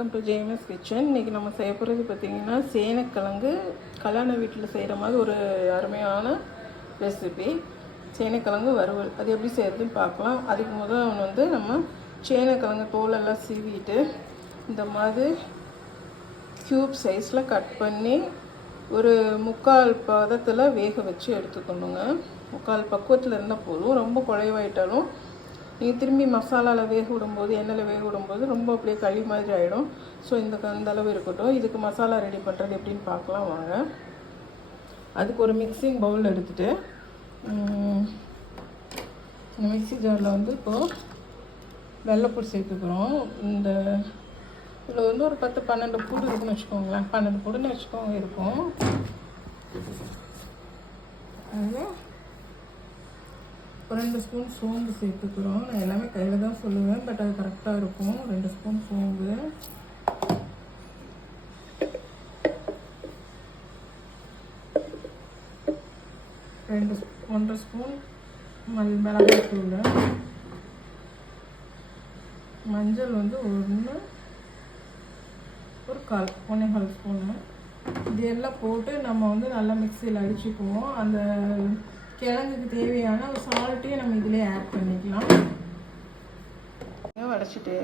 Welcome to JMS kitchen. இன்றைக்கி நம்ம செய்ய போகிறது பார்த்திங்கன்னா சேனைக்கிழங்கு கல்யாண வீட்டில் செய்கிற மாதிரி ஒரு அருமையான ரெசிபி. சேனைக்கிழங்கு வறுவல் அது எப்படி செய்யறதுன்னு பார்க்கலாம். அதுக்கு முதல் நம்ம சேனைக்கிழங்கு தோலெல்லாம் சீவிட்டு இந்த மாதிரி க்யூப் சைஸில் கட் பண்ணி ஒரு 3/4 பதத்தில் வேக வச்சு எடுத்துக்கணுங்க. 3/4 பக்குவத்தில் இருந்தால் போதும். ரொம்ப குழைவாயிட்டாலும் நீங்கள் திரும்பி மசாலாவில் வேக விடும்போது, எண்ணெயில் வேக விடும்போது ரொம்ப அப்படியே களி மாதிரி ஆகிடும். ஸோ அந்த அளவு இருக்கட்டும். இதுக்கு மசாலா ரெடி பண்ணுறது எப்படின்னு பார்க்கலாம் வாங்க. அதுக்கு ஒரு மிக்சிங் பவுல் எடுத்துகிட்டு இந்த மிக்சி ஜாரில் இப்போது வெள்ளைப்பூடு சேர்த்துக்கிறோம். இதில் ஒரு 10-12 பூடு இருக்குன்னு வச்சுக்கோங்களேன். 12 பூடுன்னு வச்சுக்கோங்க இருக்கும். அதில் ஒரு 2 ஸ்பூன் சோம்பு சேர்த்துக்கிறோம். நான் எல்லாமே கையில் தான் சொல்லுவேன், பட் அது கரெக்டாக இருக்கும். 2 ஸ்பூன் சோம்பு, 1/2 ஸ்பூன் மிளகாய்த்தூள், மஞ்சள் 1/4 ஸ்பூனு. இது எல்லாம் போட்டு நம்ம நல்லா மிக்சியில் அடிச்சுக்குவோம். அந்த கிழங்குக்கு தேவையான சால்ட்டையும் நம்ம இதிலே ஆட் பண்ணிக்கலாம். வடைச்சிட்டு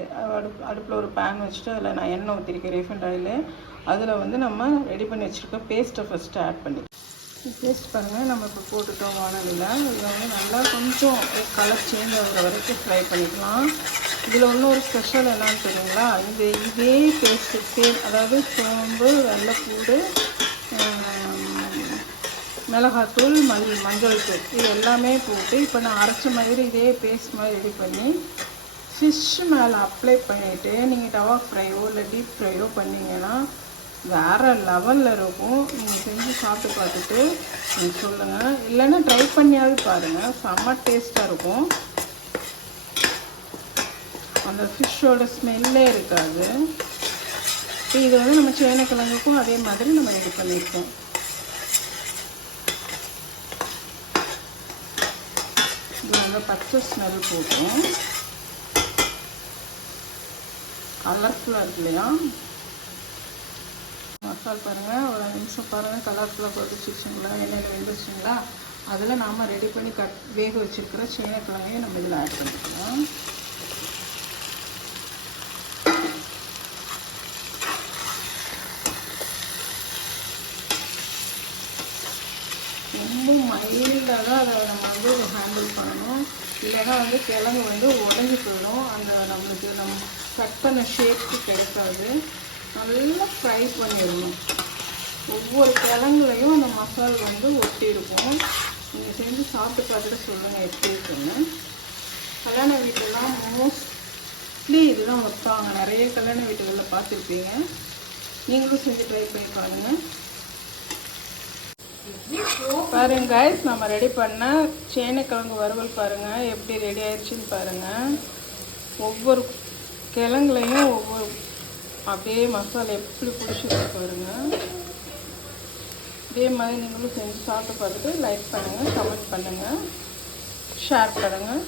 அடுப்பில் ஒரு பேன் வச்சுட்டு அதில் நான் எண்ணெய் ஊற்றிருக்கேன், ரீஃபைண்ட் ஆயில். அதில் நம்ம ரெடி பண்ணி வச்சுருக்க பேஸ்ட்டை ஃபஸ்ட்டு ஆட் பண்ணி பேஸ்ட் பாருங்கள். நம்ம இப்போ போட்டுட்டோம் வானலியில். இதில் நல்லா கொஞ்சம் கலர் சேஞ்ச் ஆகிற வரைக்கும் ஃப்ரை பண்ணிக்கலாம். இதில் ஒரு ஸ்பெஷல் என்னன்னு தெரியுங்களா? இதே பேஸ்ட்டு சேம், அதாவது சோம்பு, வெள்ளைப்பூடு, மிளகாத்தூள், மஞ்சள் தூள், இது எல்லாமே போட்டு இப்போ நான் அரைச்ச மாதிரி இதே பேஸ்ட் மாதிரி ரெடி பண்ணி ஃபிஷ் மேலே அப்ளை பண்ணிவிட்டு நீங்கள் டவா ஃப்ரையோ இல்லை டீப் ஃப்ரையோ பண்ணிங்கன்னா வேறு லெவலில் இருக்கும். நீங்கள் செஞ்சு சாப்பிட்டு பார்த்துட்டு நீங்கள் சொல்லுங்கள். இல்லைன்னா ட்ரை பண்ணியாவது பாருங்கள், செம்ம டேஸ்ட்டாக இருக்கும். அந்த ஃபிஷ்ஷோட ஸ்மெல்லே இருக்காது. இது நம்ம சேனைக்கிழங்குக்கும் அதே மாதிரி நம்ம ரெடி பண்ணியிருக்கோம். பச்சை ஸ்மெல் போட்டோம். கலர்ஃபுல்லாக இருக்கு இல்லையா? மசாலா பாருங்கள், ஒரு 5 நிமிஷம் பாருங்கள். கலர்ஃபுல்லாக போட்டுச்சுங்களா, எண்ணெயில் வெந்துச்சுங்களா? அதில் நாம் ரெடி பண்ணி வேக வச்சுருக்கிற சேனைக்கிழங்கையும் நம்ம இதில் ஆட் பண்ணிக்கலாம். ரொம்ப மைல்டாக தான் அதை நம்ம ஹேண்டில் பண்ணணும். இல்லைன்னா கிழங்கு உடஞ்சி போயிடும். நம்மளுக்கு நம்ம கட் பண்ண ஷேப்புக்கு கிடைக்காது. நல்லா ஃப்ரை பண்ணிடணும். ஒவ்வொரு கிழங்குலையும் அந்த மசால் ஒட்டி இருக்கும். நீங்கள் செஞ்சு சாப்பிட்டு பார்த்துட்டு சொல்லுங்கள் எப்படி இருக்குன்னு. கல்யாண வீட்டெல்லாம் மோஸ்ட்லி இதுதான் வைப்பாங்க. நிறைய கல்யாண வீட்டுகளில் பார்த்துருப்பீங்க. நீங்களும் செஞ்சு ட்ரை பண்ணி பாருங்கள். பாருங்க கைஸ், நம்ம ரெடி பண்ண சேனைக்கிழங்கு வறுவல் பாருங்கள் எப்படி ரெடி ஆயிடுச்சுன்னு பாருங்கள். ஒவ்வொரு கிழங்குலையும் அப்படியே மசாலா எப்படி பிடிச்சிருக்கு பாருங்கள். இதே மாதிரி நீங்களும் செஞ்சு சாப்பிட்டு பார்த்துட்டு லைக் பண்ணுங்கள், கமெண்ட் பண்ணுங்கள், ஷேர் பண்ணுங்கள்.